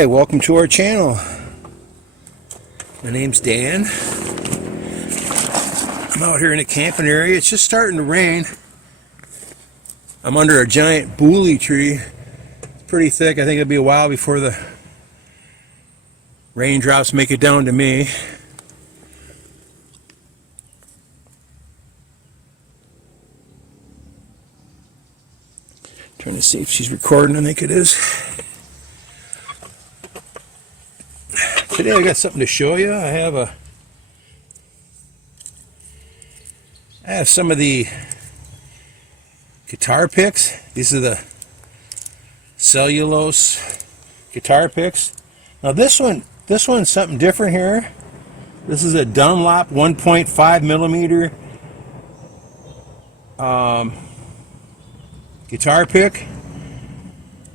Hi, welcome to our channel. My name's Dan. I'm out here in the camping area. It's just starting to rain. I'm under a giant booley tree. It's pretty thick. I think it'll be a while before the raindrops make it down to me. Trying to see if she's recording. I think it is. Today I got something to show you. I have some of the guitar picks. These are the cellulose guitar picks. Now this one's something different here. This is a Dunlop 1.5 millimeter guitar pick.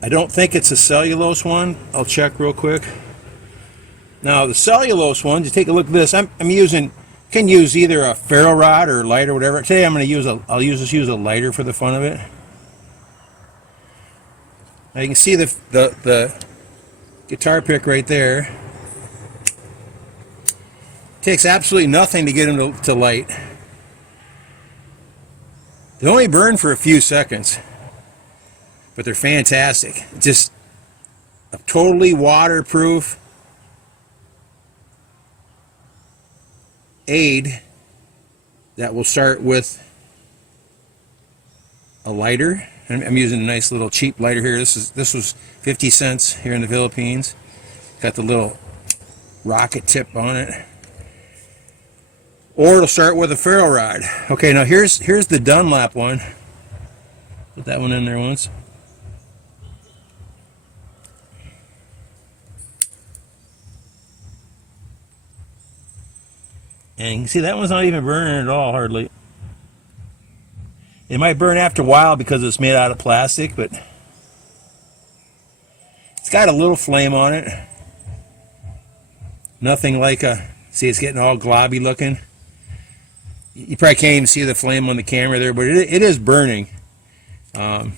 I don't think it's a cellulose one. I'll check real quick. Now the cellulose one, just take a look at this. I'm using, can use either a ferro rod or lighter, or whatever. Today I'm going to use I'll just use a lighter for the fun of it. Now you can see the guitar pick right there. Takes absolutely nothing to get them to light. They only burn for a few seconds, but they're fantastic. Just a totally waterproof aid that will start with a lighter. I'm using a nice little cheap lighter here. This was 50 cents here in the Philippines. Got the little rocket tip on it. Or it'll start with a ferro rod. Okay, now here's the Dunlop one. Put that one in there once. And you can see that one's not even burning at all, hardly. It might burn after a while because it's made out of plastic, but it's got a little flame on it. Nothing like see, it's getting all globby looking. You probably can't even see the flame on the camera there, but it is burning. I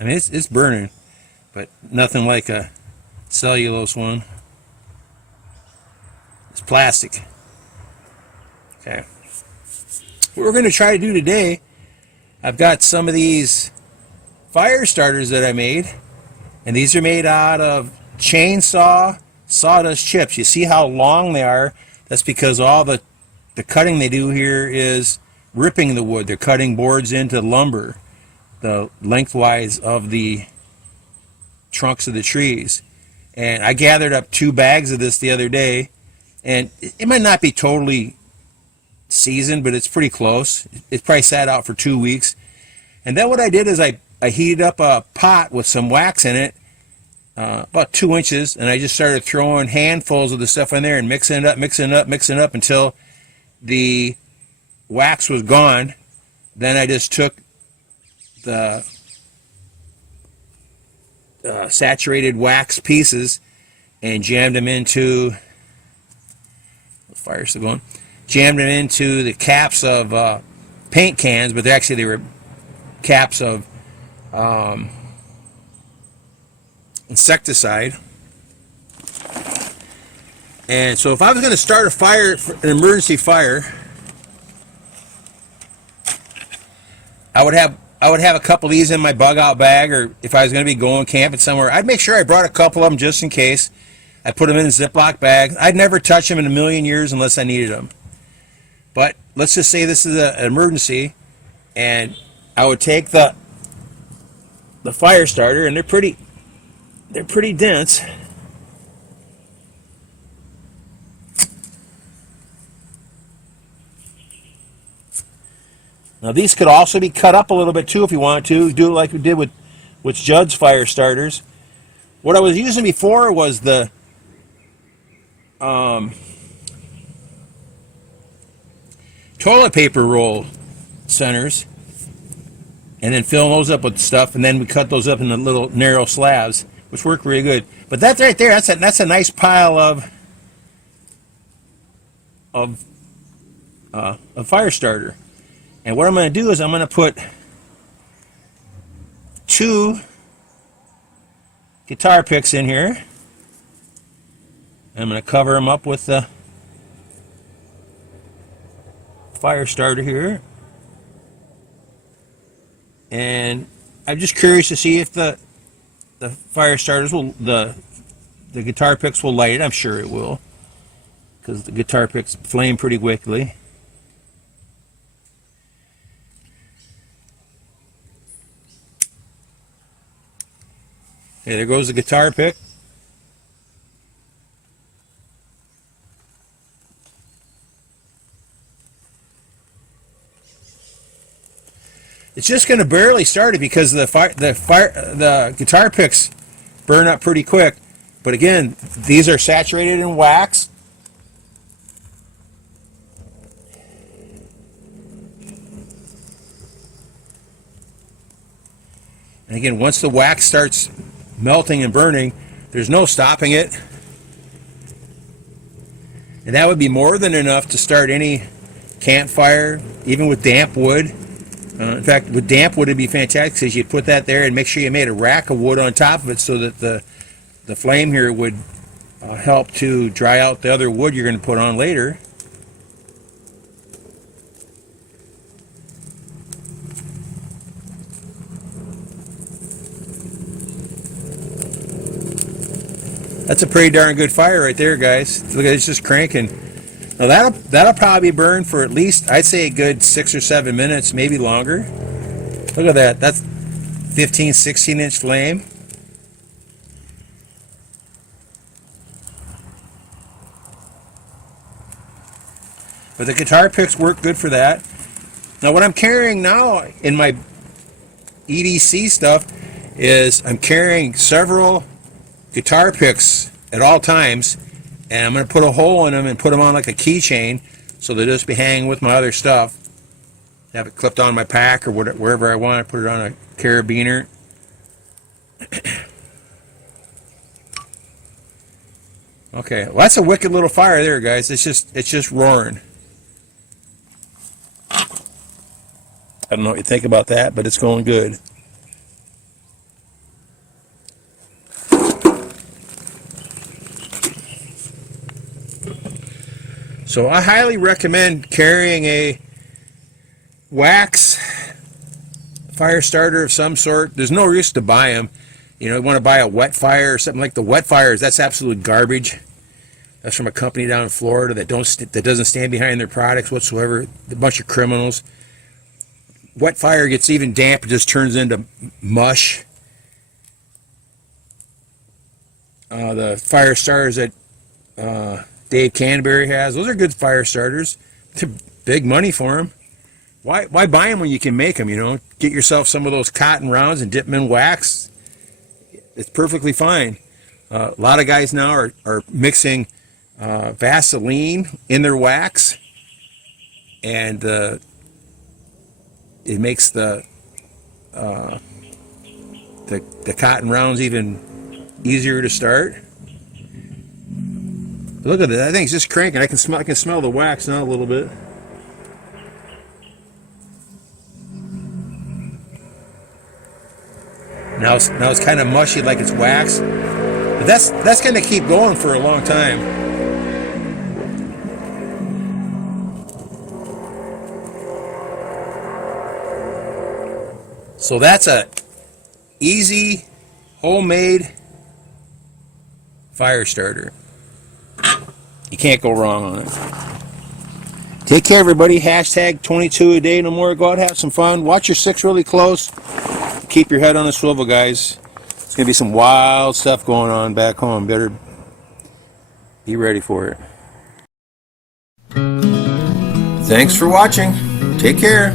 mean, it's burning, but nothing like a cellulose one. It's plastic. Okay. What we're going to try to do today, I've got some of these fire starters that I made, and these are made out of chainsaw sawdust chips. You see how long they are? That's because all the cutting they do here is ripping the wood. They're cutting boards into lumber, the lengthwise of the trunks of the trees. And I gathered up 2 bags of this the other day. And it might not be totally seasoned, but it's pretty close. It probably sat out for 2 weeks. And then what I did is I heated up a pot with some wax in it, about 2 inches, and I just started throwing handfuls of the stuff in there and mixing it up until the wax was gone. Then I just took the saturated wax pieces and jammed them into... Fire's still going. Jammed them into the caps of paint cans, but they were caps of insecticide. And so if I was going to start a fire, an emergency fire, I would have a couple of these in my bug out bag, or if I was going to be going camping somewhere, I'd make sure I brought a couple of them just in case. I put them in a Ziploc bag. I'd never touch them in a million years unless I needed them. But let's just say this is an emergency, and I would take the fire starter, and they're pretty dense. Now these could also be cut up a little bit too if you want to. Do it like we did with Judd's fire starters. What I was using before was the toilet paper roll centers, and then fill those up with stuff, and then we cut those up into little narrow slabs, which work really good. But that's right there, that's a nice pile of fire starter. And what I'm going to do is I'm going to put 2 guitar picks in here. I'm going to cover them up with the Firestarter here. And I'm just curious to see if the Firestarters will, the guitar picks will light it. I'm sure it will, because the guitar picks flame pretty quickly. Okay, there goes the guitar pick. It's just going to barely start it because the guitar picks burn up pretty quick. But again, these are saturated in wax. And again, once the wax starts melting and burning, there's no stopping it. And that would be more than enough to start any campfire, even with damp wood. In fact, with damp wood, it'd be fantastic because you'd put that there and make sure you made a rack of wood on top of it so that the flame here would help to dry out the other wood you're going to put on later. That's a pretty darn good fire right there, guys. Look at it, it's just cranking. Now that'll probably burn for at least, I'd say, a good 6 or 7 minutes, maybe longer. Look at that. That's 15, 16-inch flame. But the guitar picks work good for that. Now what I'm carrying now in my EDC stuff is I'm carrying several guitar picks at all times, and I'm going to put a hole in them and put them on like a keychain so they'll just be hanging with my other stuff. Have it clipped on my pack or wherever I want. Put it on a carabiner. Okay, well, that's a wicked little fire there, guys. It's just roaring. I don't know what you think about that, but it's going good. So I highly recommend carrying a wax Firestarter of some sort. There's no reason to buy them. You want to buy a wet fire or something like the wet fires. That's absolute garbage. That's from a company down in Florida that doesn't stand behind their products whatsoever. A bunch of criminals. Wet fire gets even damp, it just turns into mush. The Firestarters that Dave Canterbury has, those are good fire starters. They're big money for them. Why buy them when you can make them? Get yourself some of those cotton rounds and dip them in wax. It's perfectly fine. A lot of guys now are mixing Vaseline in their wax, and it makes the cotton rounds even easier to start. Look at that! That thing's just cranking. I can smell the wax now a little bit. Now it's kind of mushy like it's wax, but that's going to keep going for a long time. So that's a easy homemade fire starter. You can't go wrong on it. Take care, everybody. Hashtag 22 a day, no more. Go out, have some fun. Watch your six really close. Keep your head on a swivel, guys. It's going to be some wild stuff going on back home. Better be ready for it. Thanks for watching. Take care.